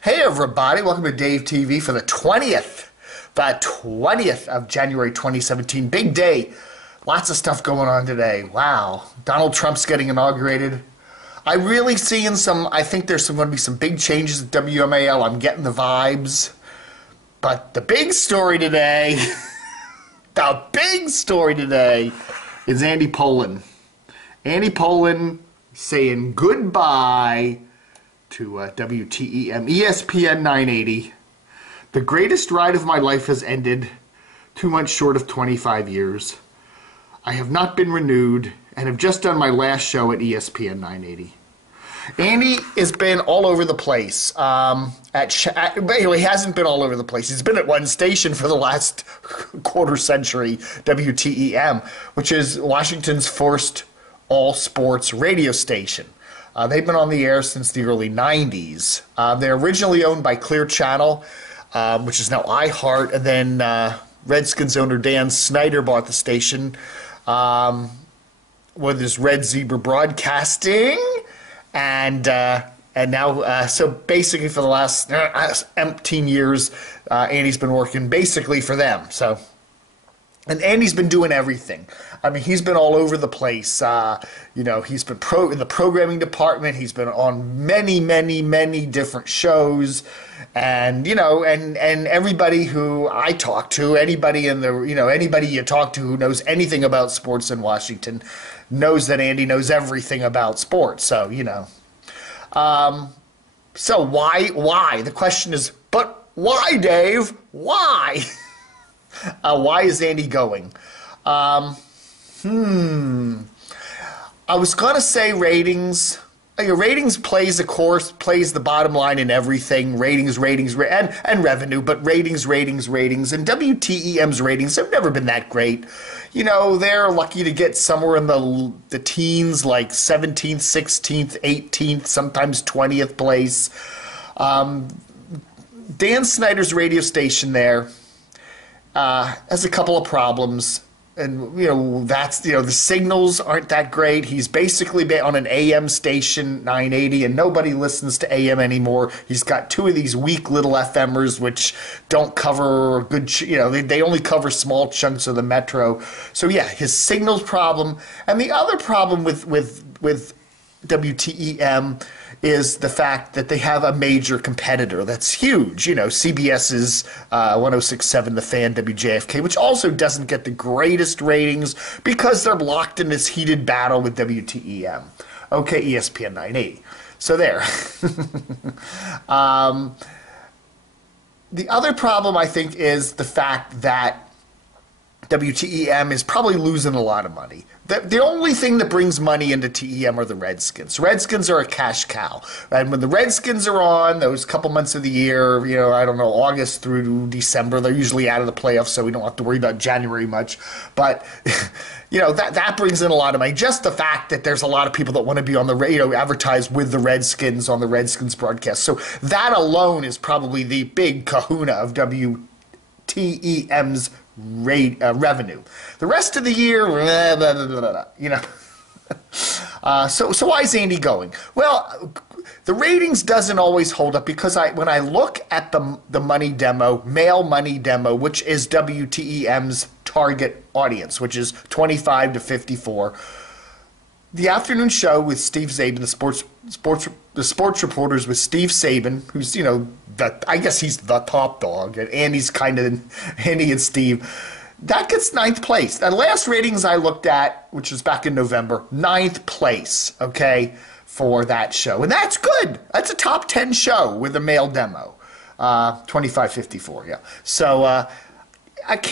Hey everybody, welcome to Dave TV for the 20th of January 2017. Big day. Lots of stuff going on today. Wow. Donald Trump's getting inaugurated. I'm really seeing I think there's going to be some big changes at WMAL. I'm getting the vibes. But the big story today, is Andy Pollin. Andy Pollin saying goodbye to WTEM, ESPN 980. The greatest ride of my life has ended 2 months short of 25 years. I have not been renewed and have just done my last show at ESPN 980. Andy has been all over the place. But he hasn't been all over the place. He's been at one station for the last quarter century, WTEM, which is Washington's first all-sports radio station. They've been on the air since the early 90s. They're originally owned by Clear Channel, which is now iHeart, and then Redskins owner Dan Snyder bought the station with his Red Zebra Broadcasting, and now, so basically for the last 18 years, Andy's been working basically for them. And Andy's been doing everything. I mean, he's been all over the place. He's been in the programming department. He's been on many different shows. And, and everybody who I talk to, anybody you talk to who knows anything about sports in Washington knows that Andy knows everything about sports. So, so why? The question is, but why, Dave? Why? Why is Andy going? I was going to say ratings. Ratings plays the bottom line in everything. Ratings, and revenue, but ratings. And WTEM's ratings have never been that great. They're lucky to get somewhere in the teens, like 17th, 16th, 18th, sometimes 20th place. Dan Snyder's radio station there has a couple of problems, and the signals aren't that great. He's basically on an AM station, 980, and nobody listens to AM anymore. He's got two of these weak little FMers which don't cover a good, they only cover small chunks of the metro. So yeah, his signals problem, and the other problem with WTEM is the fact that they have a major competitor that's huge. CBS's 106.7 The Fan, WJFK, which also doesn't get the greatest ratings because they're locked in this heated battle with WTEM. Okay, ESPN 980. So there. The other problem, I think, is the fact that WTEM is probably losing a lot of money. The only thing that brings money into TEM are the Redskins. Redskins are a cash cow. And when the Redskins are on, those couple months of the year, I don't know, August through December, they're usually out of the playoffs, so we don't have to worry about January much. But, that brings in a lot of money. Just the fact that there's a lot of people that want to be on the radio, advertise with the Redskins on the Redskins broadcast. So that alone is probably the big kahuna of WTEM's revenue. The rest of the year, So why is Andy going? Well, the ratings doesn't always hold up because when I look at the money demo, male money demo, which is WTEM's target audience, which is 25 to 54. The afternoon show with Steve Zabin, the sports reporters with Steve Zabin, who's I guess he's the top dog, and Andy's kind of Andy and Steve. That gets 9th place. The last ratings I looked at, which was back in November, 9th place, okay, for that show, and that's good. That's a top 10 show with a male demo, 25-54, yeah. So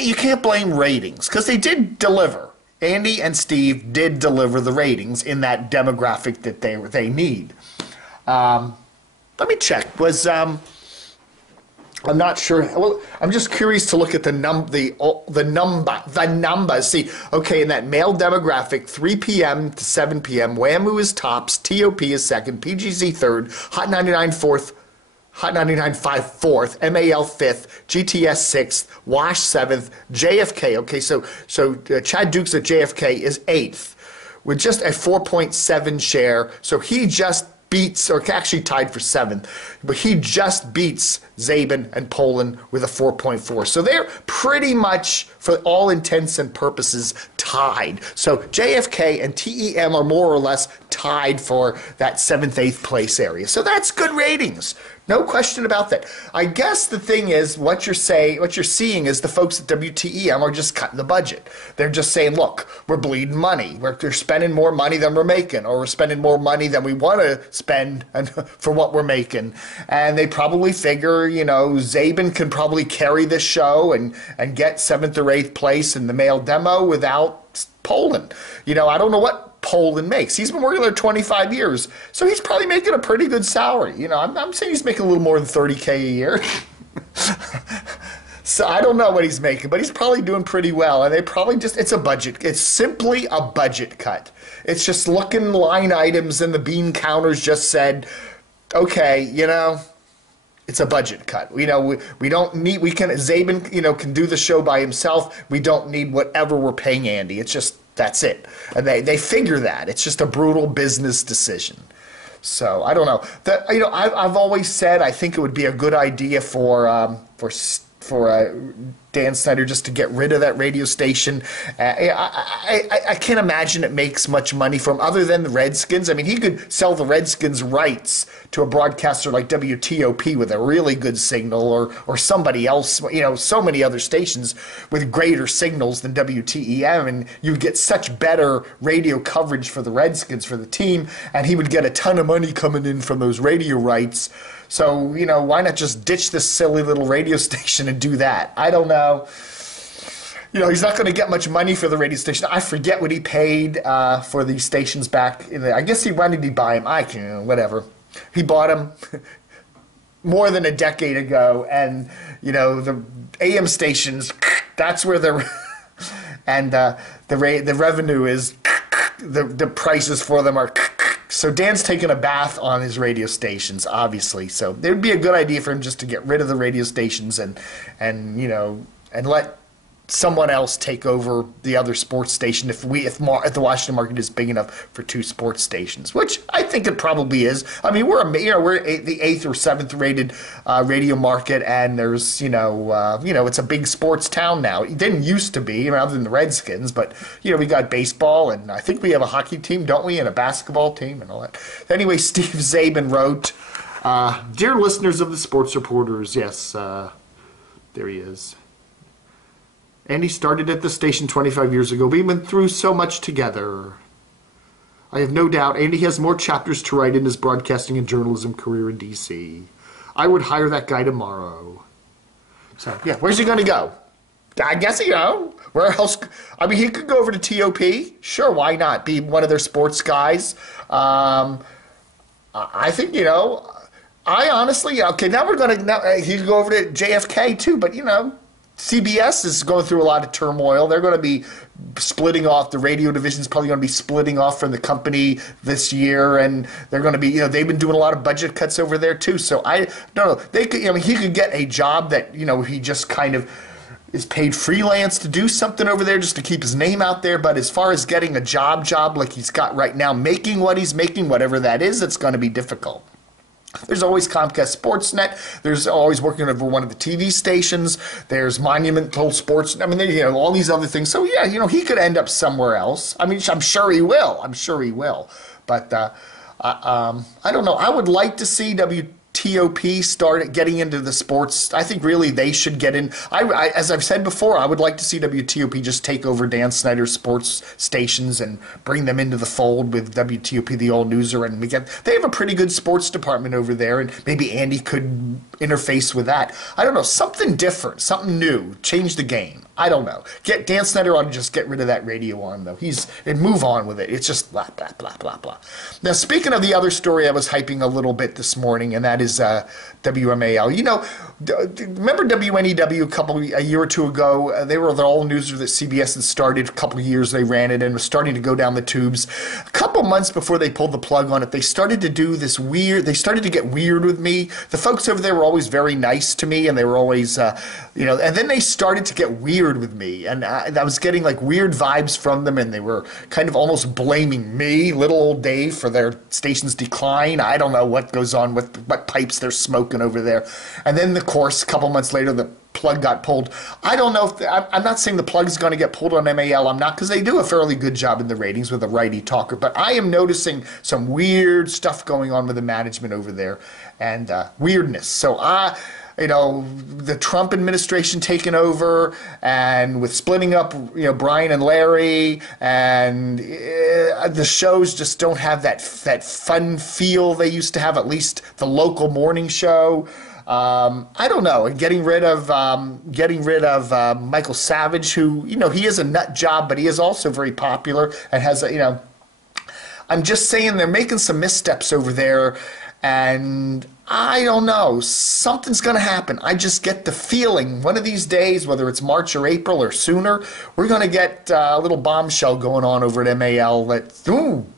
you can't blame ratings because they did deliver. Andy and Steve did deliver the ratings in that demographic that they need. Let me check. I'm not sure. Well, I'm just curious to look at the numbers. See, okay, in that male demographic, 3 p.m. to 7 p.m., WAMU is tops, TOP is second, PGZ third, Hot 99 fourth, Hot 99.5 fourth, MAL fifth, GTS sixth, WASH seventh, JFK. Okay, so Chad Dukes at JFK is eighth with just a 4.7 share. So he just beats, or actually tied for 7th, but he just beats Zabin and Pollin with a 4.4. So they're pretty much, for all intents and purposes, tied. So JFK and TEM are more or less tied for that 7th, 8th place area. So that's good ratings. No question about that. I guess the thing is, what you're seeing is the folks at WTEM are just cutting the budget. They're just saying, look, we're bleeding money. They're spending more money than we're making, or we're spending more money than we want to spend for what we're making. And they probably figure, Zabin can probably carry this show and get 7th or 8th place in the male demo without Pollin. I don't know what Pollin makes. He's been working there 25 years, so he's probably making a pretty good salary. I'm saying he's making a little more than $30K a year. So I don't know what he's making, but he's probably doing pretty well. And they probably it's a budget. It's simply a budget cut. It's just looking line items, and the bean counters just said, okay, it's a budget cut. We don't need, Zabin, can do the show by himself. We don't need whatever we're paying Andy. It's just, that's it. And they figure that. It's just a brutal business decision. So I don't know. I've always said I think it would be a good idea for Dan Snyder just to get rid of that radio station. I can't imagine it makes much money for him other than the Redskins. I mean, he could sell the Redskins rights to a broadcaster like WTOP with a really good signal, or somebody else, so many other stations with greater signals than WTEM, and you'd get such better radio coverage for the Redskins, for the team, and he would get a ton of money coming in from those radio rights. So, why not just ditch this silly little radio station and do that? I don't know. He's not going to get much money for the radio station. I forget what he paid for these stations back in the, I guess when did he buy them? Whatever. He bought them more than a decade ago, and, the AM stations, that's where and the revenue is, the prices for them are. So Dan's taking a bath on his radio stations, obviously. So it would be a good idea for him just to get rid of the radio stations and let someone else take over the other sports station if the Washington market is big enough for 2 sports stations, which I think it probably is. I mean, we're the 8th or 7th rated radio market, and there's it's a big sports town now. It didn't used to be, other than the Redskins, but we got baseball, and I think we have a hockey team, don't we, and a basketball team and all that. Anyway, Steve Zabin wrote, "Dear listeners of the Sports Reporters," yes, there he is. Andy started at the station 25 years ago. We went through so much together. I have no doubt Andy has more chapters to write in his broadcasting and journalism career in D.C. I would hire that guy tomorrow. So, yeah, where's he going to go? I guess, where else? I mean, he could go over to TOP. Sure, why not? Be one of their sports guys. I think, I honestly, okay, now he'd go over to JFK too, but, CBS is going through a lot of turmoil. They're going to be splitting off. The radio division is probably going to be splitting off from the company this year, and they're going to be, they've been doing a lot of budget cuts over there too. So I don't know. They could, he could get a job that, he just kind of is paid freelance to do something over there just to keep his name out there. But as far as getting a job like he's got right now, making what he's making, whatever that is, it's going to be difficult. There's always Comcast Sportsnet. There's always working over one of the TV stations. There's Monumental Sports. I mean, all these other things. So, yeah, he could end up somewhere else. I mean, I'm sure he will. But I don't know. I would like to see WTOP start getting into the sports. I think really they should get in. As I've said before, I would like to see WTOP just take over Dan Snyder's sports stations and bring them into the fold with WTOP, the old newser, and they have a pretty good sports department over there, and maybe Andy could interface with that. I don't know, something different, something new, change the game. I don't know. Dan Snyder ought to just get rid of that radio arm, though. And move on with it. It's just blah, blah, blah, blah, blah. Now, speaking of the other story I was hyping a little bit this morning, and that is WMAL. Remember WNEW a year or two ago? They were the old newser that CBS had started. A couple of years they ran it and was starting to go down the tubes. A couple months before they pulled the plug on it, they started to do this they started to get weird with me. The folks over there were always very nice to me, and they were always, and then they started to get weird weird with me, and I was getting like weird vibes from them, and they were kind of almost blaming me, little old Dave, for their station's decline. I don't know what goes on with what pipes they're smoking over there. And then, of course, a couple months later, the plug got pulled. I don't know if I'm not saying the plug is going to get pulled on MAL. I'm not, because they do a fairly good job in the ratings with a righty talker. But I am noticing some weird stuff going on with the management over there, and weirdness. So the Trump administration taking over, and with splitting up, Brian and Larry, and the shows just don't have that fun feel they used to have. At least the local morning show. I don't know. Getting rid of Michael Savage, who he is a nut job, but he is also very popular and has I'm just saying they're making some missteps over there, and I don't know. Something's going to happen. I just get the feeling one of these days, whether it's March or April or sooner, we're going to get a little bombshell going on over at MAL that,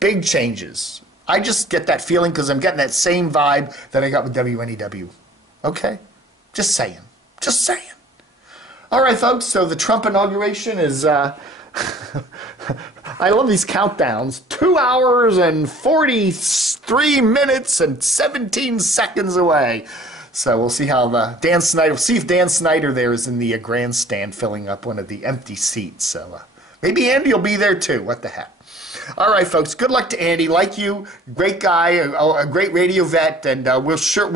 big changes. I just get that feeling because I'm getting that same vibe that I got with WNEW. Okay? Just saying. Just saying. All right, folks, so the Trump inauguration is, I love these countdowns, 2 hours and 43 minutes and 17 seconds away. So we'll see how we'll see if Dan Snyder there is in the grandstand filling up one of the empty seats. So maybe Andy will be there too. What the heck? All right, folks. Good luck to Andy. Like you, great guy, a great radio vet, and we're sure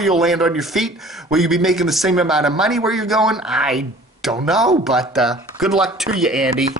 you'll land on your feet. Will you be making the same amount of money where you're going? I don't know, but good luck to you, Andy.